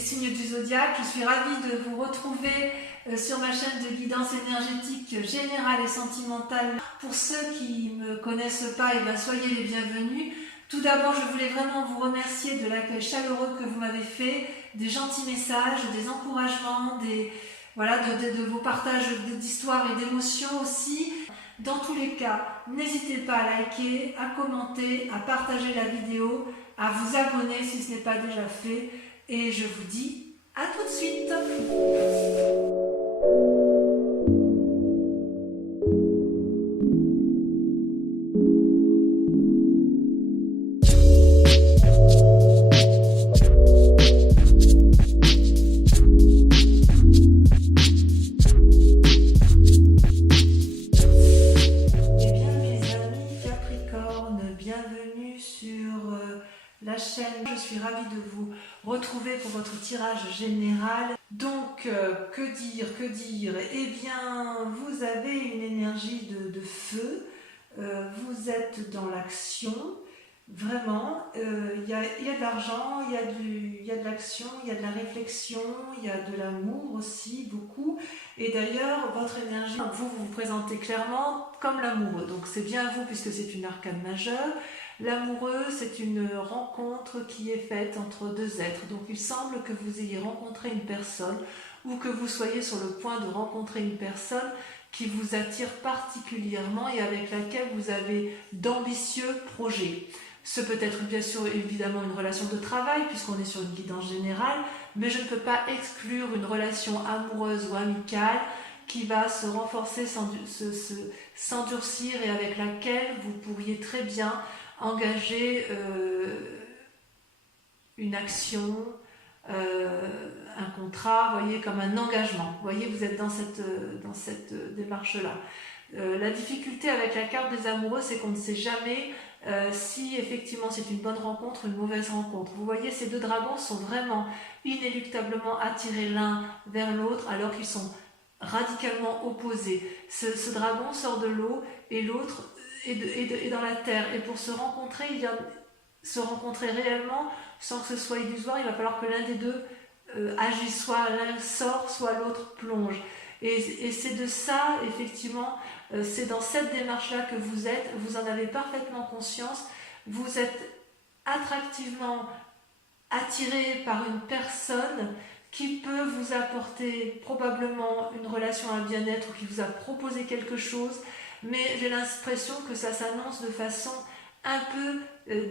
signes du zodiaque. Je suis ravie de vous retrouver sur ma chaîne de guidance énergétique générale et sentimentale. Pour ceux qui ne me connaissent pas, soyez les bienvenus. Tout d'abord, je voulais vraiment vous remercier de l'accueil chaleureux que vous m'avez fait, des gentils messages, des encouragements, de vos partages d'histoires et d'émotions aussi. Dans tous les cas, n'hésitez pas à liker, à commenter, à partager la vidéo, à vous abonner si ce n'est pas déjà fait. Et je vous dis à tout de suite. La chaîne, je suis ravie de vous retrouver pour votre tirage général. Donc, que dire? Eh bien, vous avez une énergie de feu, vous êtes dans l'action, vraiment, il y a de l'argent, il y a de l'action, il y a de la réflexion, il y a de l'amour aussi, beaucoup. Et d'ailleurs, votre énergie, vous vous présentez clairement comme l'amoureux. Donc, c'est bien vous puisque c'est une arcane majeure. L'amoureux, c'est une rencontre qui est faite entre deux êtres. Donc il semble que vous ayez rencontré une personne ou que vous soyez sur le point de rencontrer une personne qui vous attire particulièrement et avec laquelle vous avez d'ambitieux projets. Ce peut être bien sûr évidemment une relation de travail puisqu'on est sur une guidance générale, mais je ne peux pas exclure une relation amoureuse ou amicale qui va se renforcer, s'endurcir et avec laquelle vous pourriez très bien engager une action, un contrat, voyez, comme un engagement. Vous voyez, vous êtes dans cette démarche-là. La difficulté avec la carte des amoureux, c'est qu'on ne sait jamais si effectivement c'est une bonne rencontre ou une mauvaise rencontre. Vous voyez, ces deux dragons sont vraiment inéluctablement attirés l'un vers l'autre alors qu'ils sont radicalement opposés. Ce dragon sort de l'eau et l'autre et dans la terre, et pour se rencontrer réellement sans que ce soit illusoire, il va falloir que l'un des deux agisse, soit l'un sort, soit l'autre plonge. Et c'est de ça, effectivement, c'est dans cette démarche-là que vous êtes, vous en avez parfaitement conscience, vous êtes attractivement attiré par une personne qui peut vous apporter probablement une relation, un bien-être, ou qui vous a proposé quelque chose, mais j'ai l'impression que ça s'annonce de façon un peu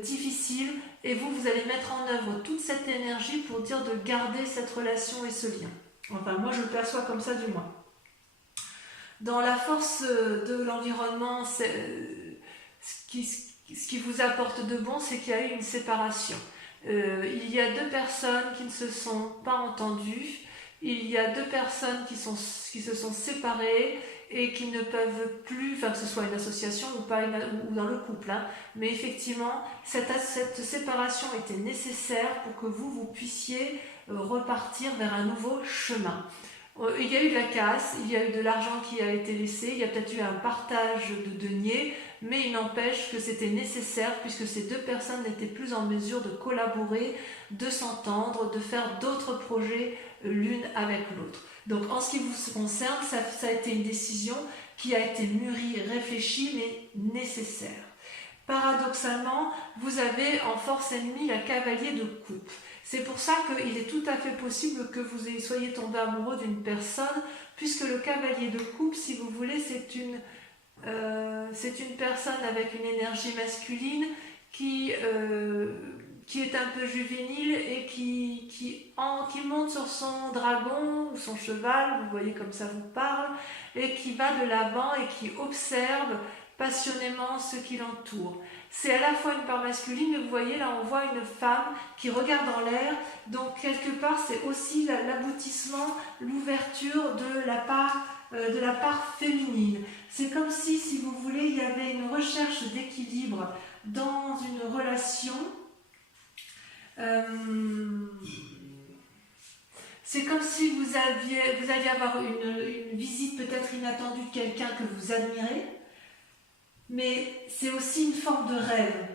difficile et vous allez mettre en œuvre toute cette énergie pour dire de garder cette relation et ce lien. Enfin, moi je le perçois comme ça du moins. Dans la force de l'environnement, ce qui vous apporte de bon, c'est qu'il y a eu une séparation. Il y a deux personnes qui ne se sont pas entendues, il y a deux personnes qui se sont séparées et qui ne peuvent plus, enfin que ce soit une association ou pas ou dans le couple, hein, mais effectivement cette séparation était nécessaire pour que vous puissiez repartir vers un nouveau chemin. Il y a eu de la casse, il y a eu de l'argent qui a été laissé, il y a peut-être eu un partage de deniers, mais il n'empêche que c'était nécessaire puisque ces deux personnes n'étaient plus en mesure de collaborer, de s'entendre, de faire d'autres projets l'une avec l'autre. Donc en ce qui vous concerne, ça a été une décision qui a été mûrie, réfléchie, mais nécessaire. Paradoxalement, vous avez en force ennemie la cavalier de coupe. C'est pour ça qu'il est tout à fait possible que vous soyez tombé amoureux d'une personne, puisque le cavalier de coupe, si vous voulez, c'est une personne avec une énergie masculine qui est un peu juvénile et qui monte sur son dragon ou son cheval, vous voyez comme ça vous parle, et qui va de l'avant et qui observe passionnément ce qui l'entoure. C'est à la fois une part masculine, mais vous voyez là on voit une femme qui regarde en l'air, donc quelque part c'est aussi l'aboutissement, l'ouverture de la part féminine. C'est comme si vous voulez, il y avait une recherche d'équilibre dans une relation. C'est comme si vous alliez avoir une visite peut-être inattendue de quelqu'un que vous admirez, mais c'est aussi une forme de rêve.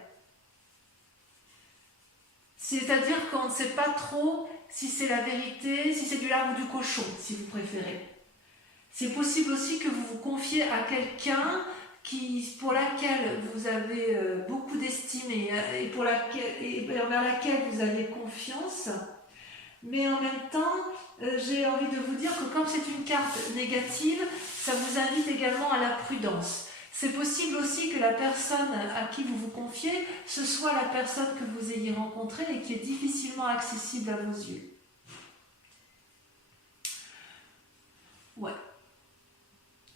C'est-à-dire qu'on ne sait pas trop si c'est la vérité, si c'est du lard ou du cochon, si vous préférez. C'est possible aussi que vous vous confiez à quelqu'un pour laquelle vous avez beaucoup d'estime et vers laquelle vous avez confiance. Mais en même temps, j'ai envie de vous dire que comme c'est une carte négative, ça vous invite également à la prudence. C'est possible aussi que la personne à qui vous vous confiez, ce soit la personne que vous ayez rencontrée et qui est difficilement accessible à vos yeux. Ouais.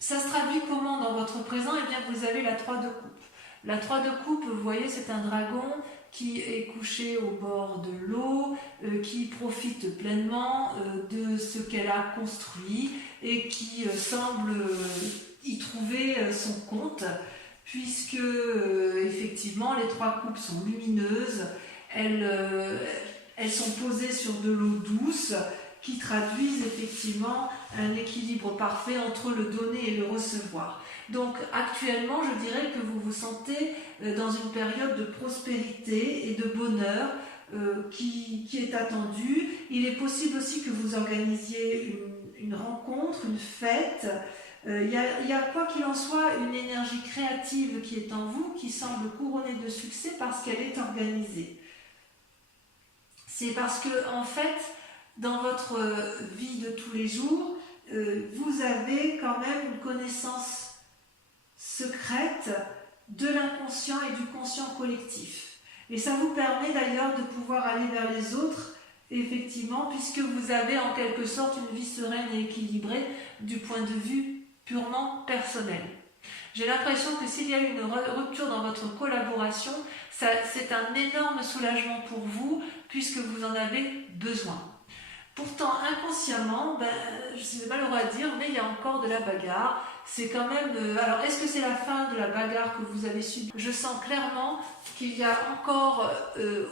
Ça se traduit comment dans votre présent? Eh bien, vous avez la 3 de coupe. La 3 de coupe, vous voyez, c'est un dragon qui est couché au bord de l'eau, qui profite pleinement de ce qu'elle a construit et qui semble y trouver son compte, puisque effectivement les 3 coupes sont lumineuses, elles sont posées sur de l'eau douce, qui traduisent effectivement un équilibre parfait entre le donner et le recevoir. Donc actuellement, je dirais que vous vous sentez dans une période de prospérité et de bonheur qui est attendue. Il est possible aussi que vous organisiez une rencontre, une fête. Il y a quoi qu'il en soit une énergie créative qui est en vous, qui semble couronnée de succès parce qu'elle est organisée. C'est parce que en fait, dans votre vie de tous les jours, vous avez quand même une connaissance secrète de l'inconscient et du conscient collectif. Et ça vous permet d'ailleurs de pouvoir aller vers les autres, effectivement, puisque vous avez en quelque sorte une vie sereine et équilibrée du point de vue purement personnel. J'ai l'impression que s'il y a une rupture dans votre collaboration, c'est un énorme soulagement pour vous, puisque vous en avez besoin. Pourtant, inconsciemment, c'est malheureux à dire, mais il y a encore de la bagarre. C'est quand même... alors, est-ce que c'est la fin de la bagarre que vous avez subie? Je sens clairement qu'il y a encore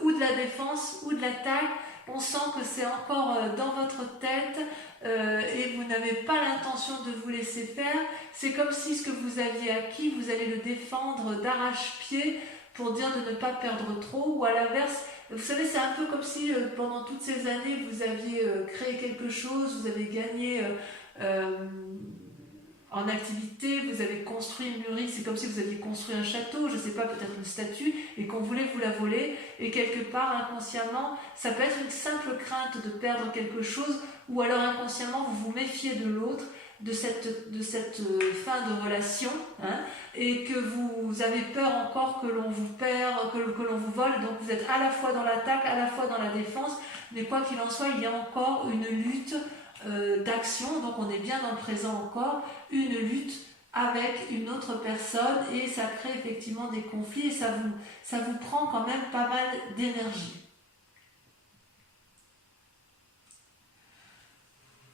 ou de la défense ou de l'attaque. On sent que c'est encore dans votre tête et vous n'avez pas l'intention de vous laisser faire. C'est comme si ce que vous aviez acquis, vous allez le défendre d'arrache-pied pour dire de ne pas perdre trop, ou à l'inverse, vous savez, c'est un peu comme si pendant toutes ces années, vous aviez créé quelque chose, vous avez gagné en activité, vous avez construit une mûrie, c'est comme si vous aviez construit un château, je ne sais pas, peut-être une statue, et qu'on voulait vous la voler, et quelque part, inconsciemment, ça peut être une simple crainte de perdre quelque chose, ou alors inconsciemment, vous vous méfiez de l'autre, de cette fin de relation, hein, et que vous avez peur encore que l'on vous perd, que l'on vous vole, donc vous êtes à la fois dans l'attaque, à la fois dans la défense, mais quoi qu'il en soit, il y a encore une lutte d'action, donc on est bien dans le présent encore, une lutte avec une autre personne, et ça crée effectivement des conflits, et ça vous prend quand même pas mal d'énergie.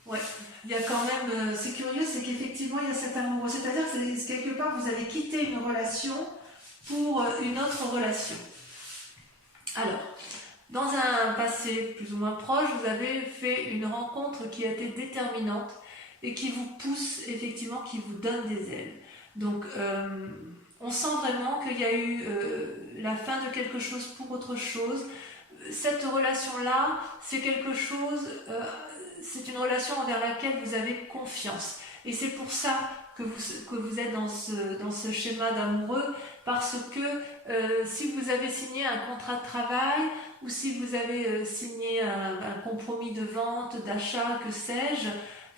Ouais, il y a quand même, c'est curieux, c'est qu'effectivement il y a cet amour, c'est-à-dire que quelque part vous avez quitté une relation pour une autre relation. Alors, dans un passé plus ou moins proche, vous avez fait une rencontre qui a été déterminante et qui vous pousse effectivement, qui vous donne des ailes. Donc, on sent vraiment qu'il y a eu la fin de quelque chose pour autre chose. Cette relation-là, c'est quelque chose... c'est une relation envers laquelle vous avez confiance. Et c'est pour ça que vous êtes dans ce schéma d'amoureux, parce que si vous avez signé un contrat de travail, ou si vous avez signé un compromis de vente, d'achat, que sais-je,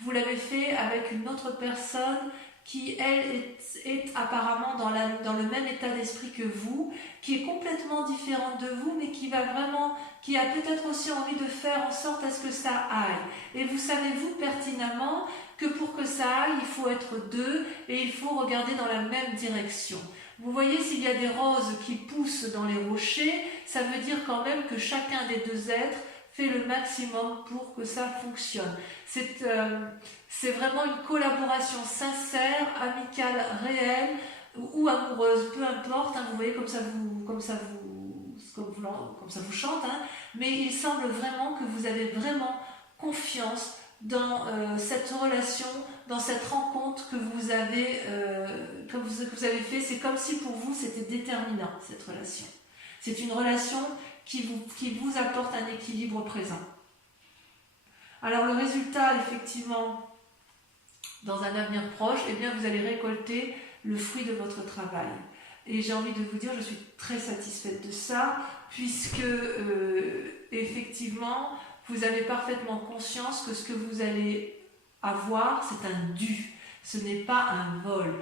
vous l'avez fait avec une autre personne qui, elle, est apparemment dans le même état d'esprit que vous, qui est complètement différente de vous, mais qui a peut-être aussi envie de faire en sorte à ce que ça aille. Et vous savez, vous, pertinemment, que pour que ça aille, il faut être deux, et il faut regarder dans la même direction. Vous voyez, s'il y a des roses qui poussent dans les rochers, ça veut dire quand même que chacun des deux êtres fait le maximum pour que ça fonctionne. C'est vraiment une collaboration sincère, amicale, réelle ou amoureuse, peu importe, hein, vous voyez comme ça vous chante, hein, mais il semble vraiment que vous avez vraiment confiance dans cette relation, dans cette rencontre que vous avez fait. C'est comme si pour vous c'était déterminant, cette relation. C'est une relation qui vous apporte un équilibre présent. Alors le résultat, effectivement, dans un avenir proche, eh bien, vous allez récolter le fruit de votre travail. Et j'ai envie de vous dire, je suis très satisfaite de ça, puisque effectivement, vous avez parfaitement conscience que ce que vous allez avoir, c'est un dû. Ce n'est pas un vol.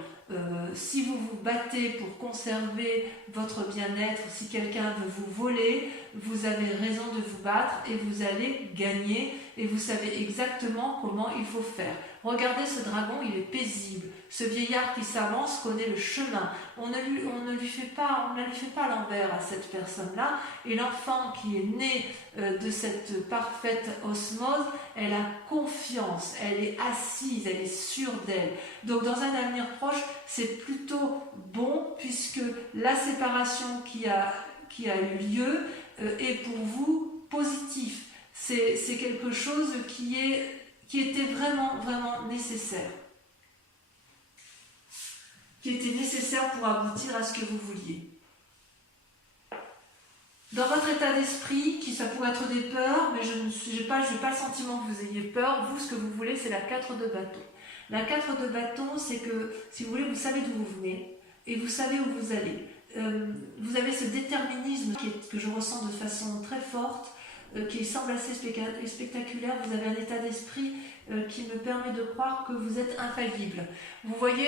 Si vous vous battez pour conserver votre bien-être, si quelqu'un veut vous voler, vous avez raison de vous battre et vous allez gagner et vous savez exactement comment il faut faire. Regardez ce dragon, il est paisible. Ce vieillard qui s'avance connaît le chemin. On ne lui fait pas l'envers à cette personne-là. Et l'enfant qui est né de cette parfaite osmose, elle a confiance, elle est assise, elle est sûre d'elle. Donc dans un avenir proche, c'est plutôt bon puisque la séparation qui a eu lieu est pour vous positif. C'est quelque chose qui était vraiment, vraiment nécessaire. Qui était nécessaire pour aboutir à ce que vous vouliez. Dans votre état d'esprit, ça pourrait être des peurs, mais je n'ai pas le sentiment que vous ayez peur. Vous, ce que vous voulez, c'est la 4 de bâton. La 4 de bâton, c'est que, si vous voulez, vous savez d'où vous venez et vous savez où vous allez. Vous avez ce déterminisme que je ressens de façon très forte, qui semble assez spectaculaire. Vous avez un état d'esprit qui me permet de croire que vous êtes infaillible. Vous voyez,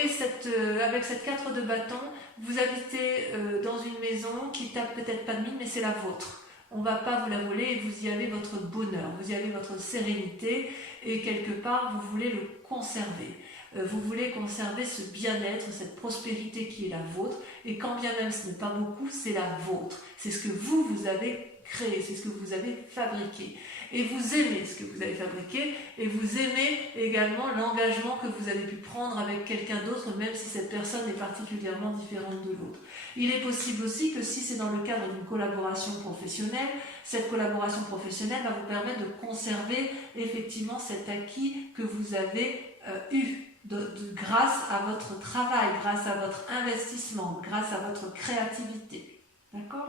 avec cette 4 de bâton, vous habitez dans une maison qui tape peut-être pas de mine, mais c'est la vôtre. On ne va pas vous la voler et vous y avez votre bonheur, vous y avez votre sérénité et quelque part, vous voulez le conserver. Vous voulez conserver ce bien-être, cette prospérité qui est la vôtre et quand bien même ce n'est pas beaucoup, c'est la vôtre. C'est ce que vous avez créé, c'est ce que vous avez fabriqué. Et vous aimez ce que vous avez fabriqué et vous aimez également l'engagement que vous avez pu prendre avec quelqu'un d'autre, même si cette personne est particulièrement différente de l'autre. Il est possible aussi que si c'est dans le cadre d'une collaboration professionnelle, cette collaboration professionnelle va vous permettre de conserver effectivement cet acquis que vous avez eu grâce à votre travail, grâce à votre investissement, grâce à votre créativité. D'accord ?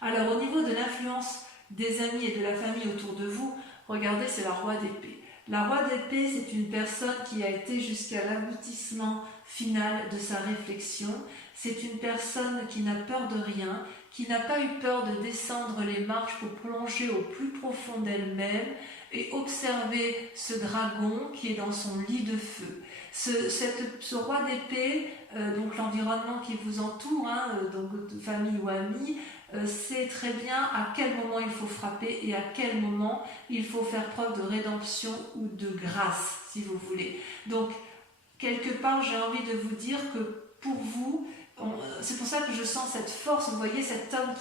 Alors au niveau de l'influence des amis et de la famille autour de vous, regardez, c'est la roi d'épée. La roi d'épée, c'est une personne qui a été jusqu'à l'aboutissement final de sa réflexion. C'est une personne qui n'a peur de rien, qui n'a pas eu peur de descendre les marches pour plonger au plus profond d'elle-même et observer ce dragon qui est dans son lit de feu. Ce roi d'épée, donc l'environnement qui vous entoure, donc de famille ou amis, sait très bien à quel moment il faut frapper et à quel moment il faut faire preuve de rédemption ou de grâce, si vous voulez. Donc, quelque part, j'ai envie de vous dire que pour vous, c'est pour ça que je sens cette force. Vous voyez, cet homme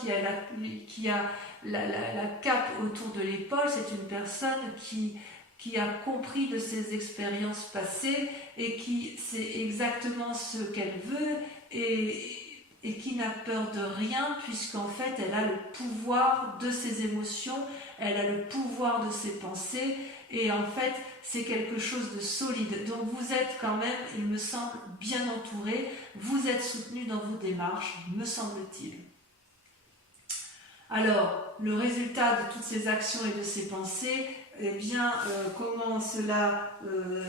qui a la cape autour de l'épaule, c'est une personne qui a compris de ses expériences passées et qui sait exactement ce qu'elle veut et qui n'a peur de rien puisqu'en fait elle a le pouvoir de ses émotions, elle a le pouvoir de ses pensées et en fait c'est quelque chose de solide. Donc vous êtes quand même, il me semble, bien entouré, vous êtes soutenu dans vos démarches, me semble-t-il. Alors, le résultat de toutes ces actions et de ces pensées, eh bien, comment cela,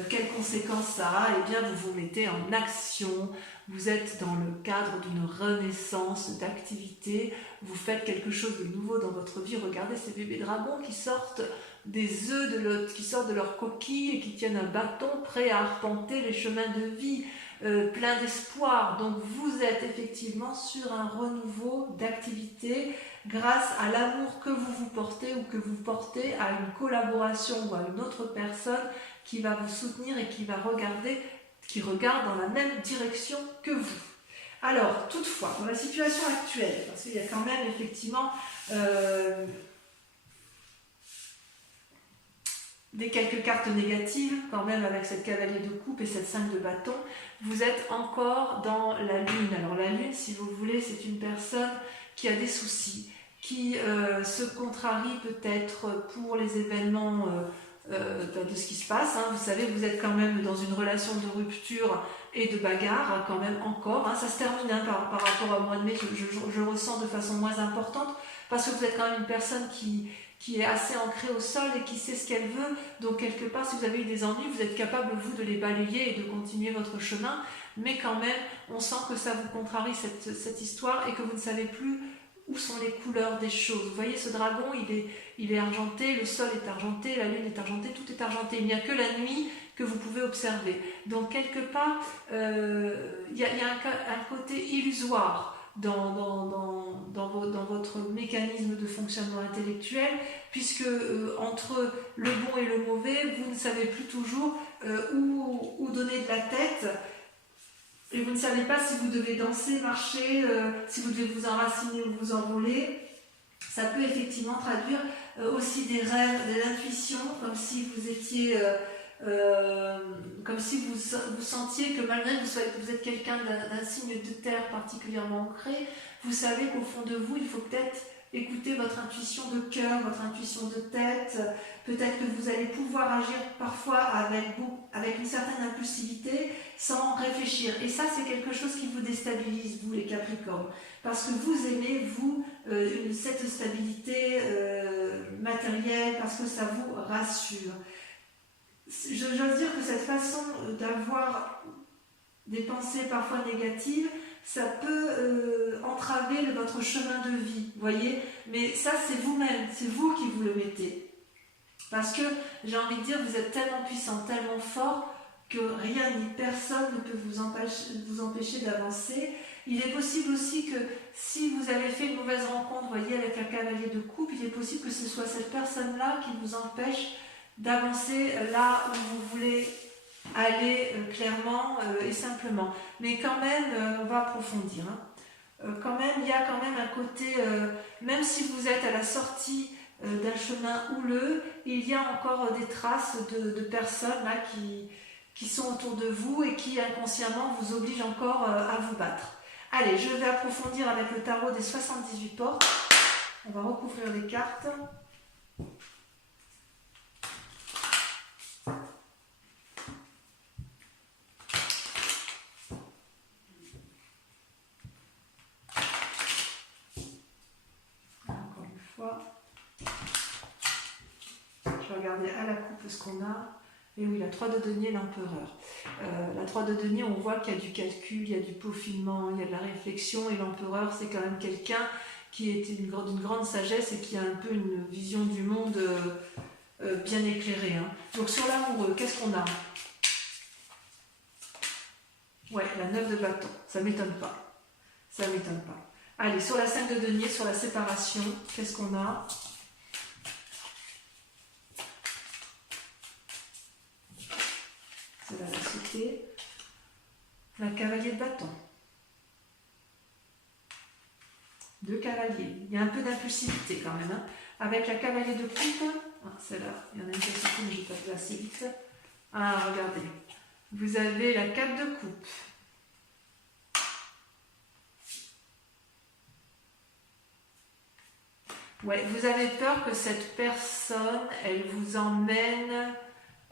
quelles conséquences ça a? Eh bien, vous vous mettez en action, vous êtes dans le cadre d'une renaissance d'activité, vous faites quelque chose de nouveau dans votre vie. Regardez ces bébés dragons qui sortent des œufs, qui sortent de leur coquille et qui tiennent un bâton prêt à arpenter les chemins de vie, plein d'espoir. Donc, vous êtes effectivement sur un renouveau d'activité grâce à l'amour que vous vous portez ou que vous portez à une collaboration ou à une autre personne qui va vous soutenir et qui regarde dans la même direction que vous. Alors, toutefois, dans la situation actuelle, parce qu'il y a quand même effectivement quelques cartes négatives, quand même avec cette cavalier de coupe et cette 5 de bâton, vous êtes encore dans la lune. Alors la lune, si vous voulez, c'est une personne qui a des soucis, qui se contrarie peut-être pour les événements de ce qui se passe. Vous savez, vous êtes quand même dans une relation de rupture et de bagarre, quand même encore. Ça se termine par rapport au mois de mai, je ressens de façon moins importante, parce que vous êtes quand même une personne qui est assez ancrée au sol et qui sait ce qu'elle veut. Donc quelque part, si vous avez eu des ennuis, vous êtes capable, vous, de les balayer et de continuer votre chemin. Mais quand même, on sent que ça vous contrarie cette histoire et que vous ne savez plus où sont les couleurs des choses. Vous voyez, ce dragon, il est argenté, le sol est argenté, la lune est argentée, tout est argenté. Il n'y a que la nuit que vous pouvez observer. Donc quelque part, il y a un côté illusoire dans votre mécanisme de fonctionnement intellectuel, puisque entre le bon et le mauvais, vous ne savez plus toujours où donner de la tête, et vous ne savez pas si vous devez danser, marcher, si vous devez vous enraciner ou vous envoler. Ça peut effectivement traduire aussi des rêves, de l'intuition, comme si vous étiez... comme si vous sentiez que malgré que vous êtes quelqu'un d'un signe de terre particulièrement ancré, vous savez qu'au fond de vous, il faut peut-être écouter votre intuition de cœur, votre intuition de tête. Peut-être que vous allez pouvoir agir parfois avec une certaine impulsivité sans réfléchir. Et ça, c'est quelque chose qui vous déstabilise, vous les Capricornes, parce que vous aimez, vous, cette stabilité matérielle, parce que ça vous rassure. J'ose dire que cette façon d'avoir des pensées parfois négatives, ça peut entraver votre chemin de vie, voyez. Mais ça, c'est vous-même, c'est vous qui vous le mettez. Parce que, j'ai envie de dire, vous êtes tellement puissant, tellement fort, que rien ni personne ne peut vous empêcher d'avancer. Il est possible aussi que, si vous avez fait une mauvaise rencontre, voyez, avec un cavalier de coupe, il est possible que ce soit cette personne-là qui vous empêche d'avancer là où vous voulez aller clairement et simplement. Mais quand même, on va approfondir. Quand même, il y a quand même un côté, même si vous êtes à la sortie d'un chemin houleux, il y a encore des traces de personnes là qui sont autour de vous et qui inconsciemment vous obligent encore à vous battre. Allez, je vais approfondir avec le tarot des 78 portes. On va recouvrir les cartes. Je vais regarder à la coupe ce qu'on a. Et oui, la 3 de denier, l'empereur. La 3 de denier, on voit qu'il y a du calcul, il y a du peaufinement, il y a de la réflexion. Et l'empereur, c'est quand même quelqu'un qui est d'une grande sagesse et qui a un peu une vision du monde bien éclairée. Donc sur l'amoureux, qu'est-ce qu'on a? Ouais, la 9 de bâton. Ça ne m'étonne pas. Ça ne m'étonne pas. Allez, sur la 5 de denier, sur la séparation, qu'est-ce qu'on a? C'est la cité. La cavalier de bâton. 2 cavaliers. Il y a un peu d'impulsivité quand même. Avec la cavalier de coupe, celle-là, il y en a une petite, mais je vais pas faire assez vite. Ah, regardez. Vous avez la 4 de coupe. Ouais, vous avez peur que cette personne, elle vous emmène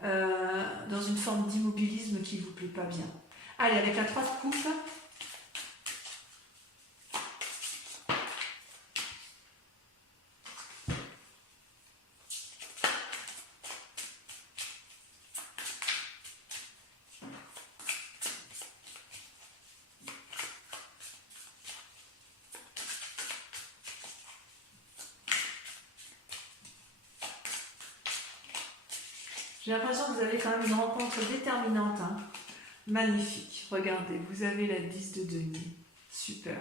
dans une forme d'immobilisme qui ne vous plaît pas bien. Allez, avec la 3 de coupe. J'ai l'impression que vous avez quand même une rencontre déterminante. Magnifique. Regardez, vous avez la 10 de denier. Super.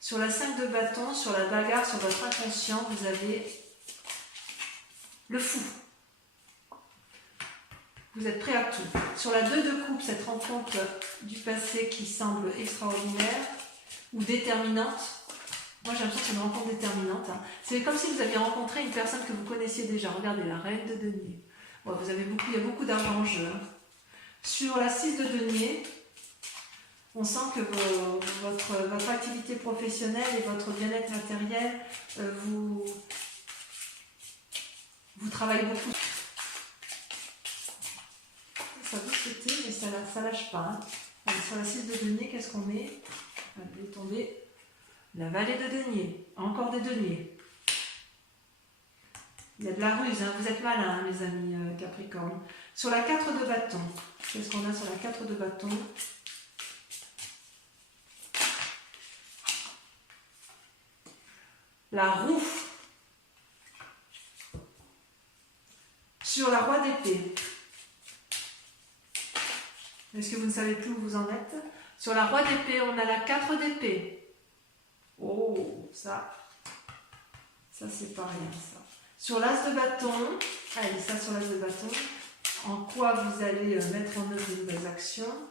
Sur la 5 de bâton, sur la bagarre, sur votre inconscient, vous avez le fou. Vous êtes prêt à tout. Sur la 2 de coupe, cette rencontre du passé qui semble extraordinaire ou déterminante. Moi, j'ai l'impression que c'est une rencontre déterminante. C'est comme si vous aviez rencontré une personne que vous connaissiez déjà. Regardez, la reine de denier. Ouais, il y a beaucoup d'argent en jeu. Sur la 6 de denier, on sent que votre activité professionnelle et votre bien-être matériel, vous travaillez beaucoup. Ça vous sauter, mais ça lâche pas. Allez, sur la 6 de denier, qu'est-ce qu'on met? Elle est tombée. La vallée de denier. encore des deniers. Il y a de la ruse, hein. Vous êtes malins, mes amis Capricorne. Sur la 4 de bâton, qu'est-ce qu'on a sur la 4 de bâton? La roue. Sur la roi d'épée. Est-ce que vous ne savez plus où vous en êtes? Sur la roi d'épée, on a la 4 d'épée. Oh, ça c'est pas rien, ça. Sur l'as de bâton, allez, ça sur l'as de bâton, en quoi vous allez mettre en œuvre de nouvelles actions?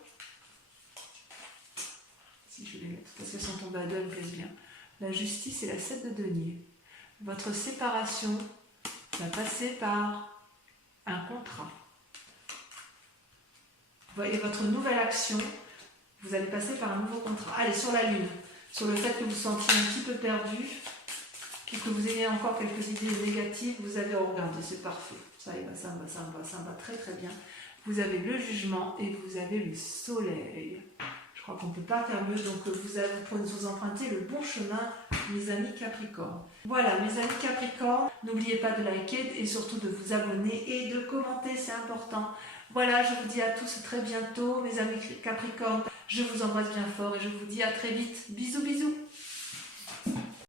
Si je vais les mettre, parce qu'elles sont tombées à deux, elles me plaisent bien. La justice et la 7 de denier. Votre séparation va passer par un contrat. Et votre nouvelle action, vous allez passer par un nouveau contrat. Allez, sur la lune, sur le fait que vous vous sentiez un petit peu perdu, que vous ayez encore quelques idées négatives, vous avez regardé, c'est parfait. Ça me va très très bien. Vous avez le jugement et vous avez le soleil. Je crois qu'on ne peut pas faire mieux, donc vous empruntez le bon chemin, mes amis Capricorne. Voilà, mes amis Capricorne, n'oubliez pas de liker et surtout de vous abonner et de commenter, c'est important. Voilà, je vous dis à tous très bientôt, mes amis Capricorne. Je vous embrasse bien fort et je vous dis à très vite. Bisous, bisous.